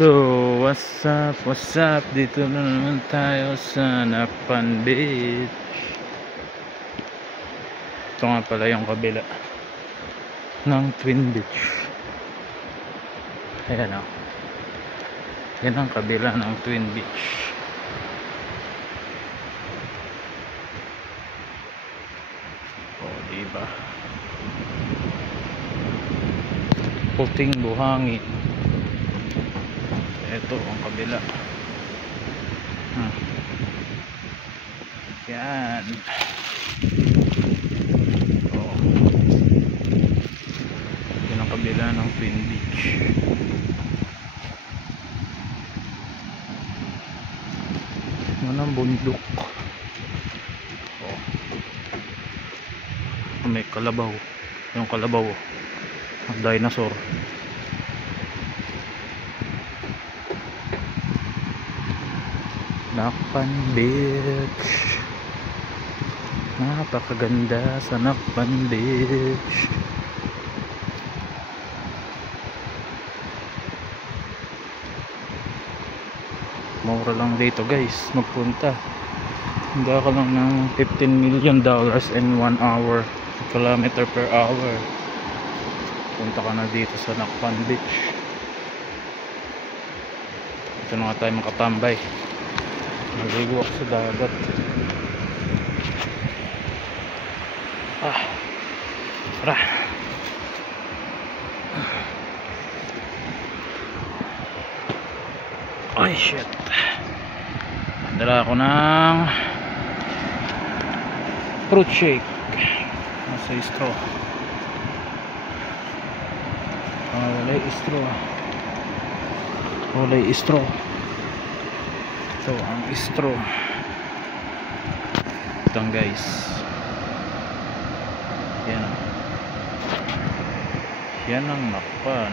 So, what's up? Dito na naman tayo sa Nakpan Beach. Ito nga pala yung kabila ng Twin Beach. Ayan o. Yan ang kabila ng Twin Beach. O, diba? Puting buhangin. Ito ang kabila. Yan. Oh. Yan ang kabila ng Twin Beach. Yan ang bundok. Oh. May kalabaw. Yung kalabaw. Ang dinosaur. Nakpan Beach. Napakaganda sa Nakpan Beach. Mura lang dito guys magpunta. Hindi ka lang ng $15 million in 1 hour, kilometer per hour. Punta ka na dito sa Nakpan Beach. Ito na nga tayo makatambay. Maligo ako sa dagat. Tara. Ay shit. Dala ako ng fruit shake. Nasa straw. Walay straw. Ito ang straw. Ito guys. Yan ang Nakpan.